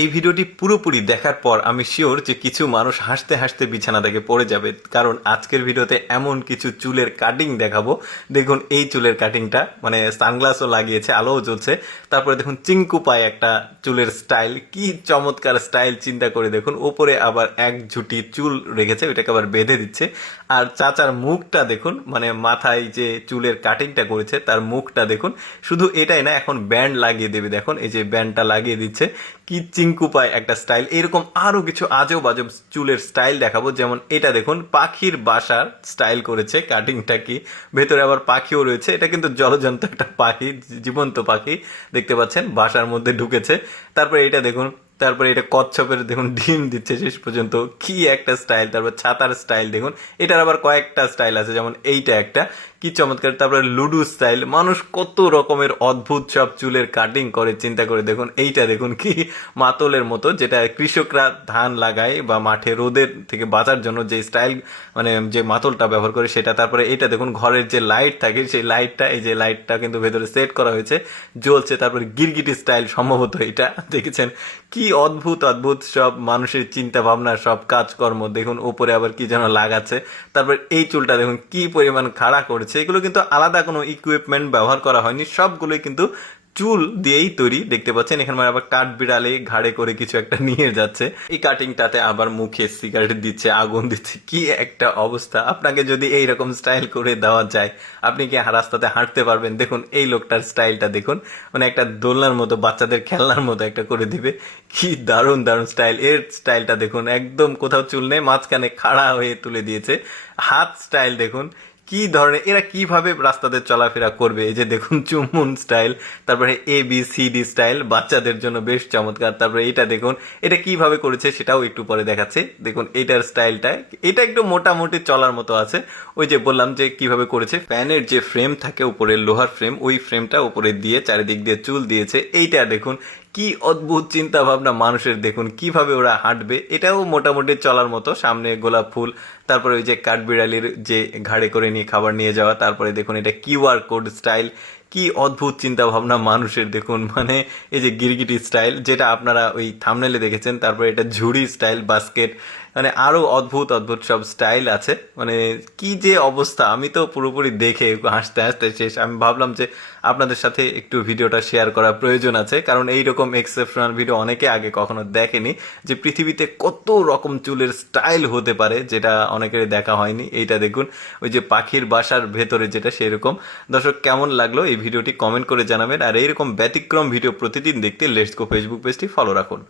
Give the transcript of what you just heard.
এই ভিডিওটি পুরোপুরি দেখার পর আমি শিওর যে কিছু মানুষ হাসতে হাসতে বিছানা থেকে পড়ে যাবে, কারণ আজকের ভিডিওতে এমন কিছু চুলের কাটিং দেখাবো। দেখুন এই চুলের কাটিংটা, মানে সানগ্লাসও লাগিয়েছে, আলোও জ্বলছে, তারপরে দেখুন চিঙ্কু পায় একটা চুলের স্টাইল, কি চমৎকার স্টাইল চিন্তা করে দেখুন। ওপরে আবার এক ঝুটি চুল রেখেছে, ওইটাকে আবার বেঁধে দিচ্ছে। আর চাচার মুখটা দেখুন, মানে মাথায় যে চুলের কাটিংটা করেছে তার মুখটা দেখুন। শুধু এটাই না, এখন ব্যান্ড লাগিয়ে দেবে, দেখুন এই যে ব্যান্ডটা লাগিয়ে দিচ্ছে, কি চিঙ্কু পায় একটা স্টাইল। এরকম আরো কিছু আজব আজব চুলের স্টাইল দেখাবো। যেমন এটা দেখুন, পাখির বাসার স্টাইল করেছে, কাটিংটা কি, ভেতরে আবার পাখিও রয়েছে। এটা কিন্তু জলজন্ত একটা পাখি, জীবন্ত পাখি দেখতে পাচ্ছেন, বাসার মধ্যে ঢুকেছে। তারপরে এটা দেখুন, তারপরে এটা কচ্ছপের দেখুন ডিম দিচ্ছে শেষ পর্যন্ত, কি একটা স্টাইল। তারপর ছাতার স্টাইল দেখুন, এটার আবার কয়েকটা স্টাইল আছে, যেমন এইটা একটা, কি চমৎকার। তারপরে লুডু স্টাইল, মানুষ কত রকমের অদ্ভুত সব চুলের কাটিং করে চিন্তা করে দেখুন। এইটা দেখুন কি মাতলের মতো, যেটা কৃষকরা ধান লাগায় বা মাঠে রোদের থেকে বাঁচার জন্য যে স্টাইল, মানে যে মাতলটা ব্যবহার করে সেটা। তারপরে এটা দেখুন, ঘরের যে লাইট থাকে সেই লাইটটা, এই যে লাইটটা কিন্তু ভেতরে সেট করা হয়েছে, জ্বলছে। তারপরে গিরগিটি স্টাইল সম্ভবত এটা, দেখেছেন কি অদ্ভুত অদ্ভুত সব মানুষের চিন্তা ভাবনা, সব কাজকর্ম দেখুন। উপরে আবার কি যেন লাগাচ্ছে। তারপর এই চুলটা দেখুন কি পরিমাণ খাড়া করেছে। এগুলো কিন্তু আলাদা কোনো ইকুইপমেন্ট ব্যবহার করা হয়নি, সবগুলোই কিন্তু চুল দিয়েই তৈরি। দেখতে পাচ্ছেন এখানে আবার কাঠ বিড়ালে ঘাড়ে করে কিছু একটা নিয়ে যাচ্ছে। এই কাটিংটাতে আবার মুখে সিগারেট দিচ্ছে, আগুন দিচ্ছে, কি একটা অবস্থা। আপনাকে যদি এইরকম স্টাইল করে দেওয়া যায়, আপনি কি রাস্তাতে হাঁটতে পারবেন? দেখুন এই লোকটার স্টাইলটা দেখুন, মানে একটা দোলনার মতো, বাচ্চাদের খেলনার মতো একটা করে দিবে। কি দারুণ দারুণ স্টাইল। এর স্টাইলটা দেখুন, একদম কোথাও চুল নেই, মাঝখানে খাড়া হয়ে তুলে দিয়েছে। হাত স্টাইল দেখুন, কি ধরনের, এরা কিভাবে রাস্তাতে চলাফেরা করবে। এই যে দেখুন চুমুন স্টাইল, তারপরে ABCD স্টাইল, বাচ্চাদের জন্য বেশ চমৎকার। তারপরে এটা দেখুন, এটা কিভাবে করেছে সেটাও একটু পরে দেখাচ্ছে। দেখুন এটার স্টাইলটা, এটা একটু মোটামুটি চলার মতো আছে। ওই যে বললাম যে কিভাবে করেছে, ফ্যানের যে ফ্রেম থাকে উপরে, লোহার ফ্রেম, ওই ফ্রেমটা উপরে দিয়ে চারিদিক দিয়ে চুল দিয়েছে। এইটা দেখুন কি অদ্ভুত চিন্তা ভাবনা মানুষের, দেখুন কিভাবে ওরা হাঁটবে। এটাও মোটামুটি চলার মতো, সামনে গোলাপ ফুল, তারপরে ওই যে কাঠবিড়ালির যে ঘাড়ে করে নিয়ে খাবার নিয়ে যাওয়া। তারপরে দেখুন এটা QR কোড স্টাইল, কি অদ্ভুত চিন্তা ভাবনা মানুষের দেখুন। মানে এই যে গিরগিটি স্টাইল, যেটা আপনারা ওই থাম্বনেলে দেখেছেন। তারপরে এটা ঝুড়ি স্টাইল, বাস্কেট, মানে আরো অদ্ভুত অদ্ভুত সব স্টাইল আছে। মানে কি যে অবস্থা, আমি তো পুরোপুরি দেখে হাসতে হাসতে শেষ। আমি ভাবলাম যে আপনাদের সাথে একটু ভিডিওটা শেয়ার করা প্রয়োজন আছে, কারণ এইরকম এক্সেপশনাল ভিডিও অনেকে আগে কখনো দেখেনি, যে পৃথিবীতে কত রকম চুলের স্টাইল হতে পারে, যেটা অনেকের দেখা হয়নি। এইটা দেখুন, ওই যে পাখির বাসার ভেতরে যেটা, সেরকম। দর্শক কেমন লাগলো এই ভিডিওটি কমেন্ট করে জানাবেন। আর এইরকম ব্যতিক্রম ভিডিও প্রতিদিন দেখতে লেটস গো ফেসবুক পেজটি ফলো রাখুন।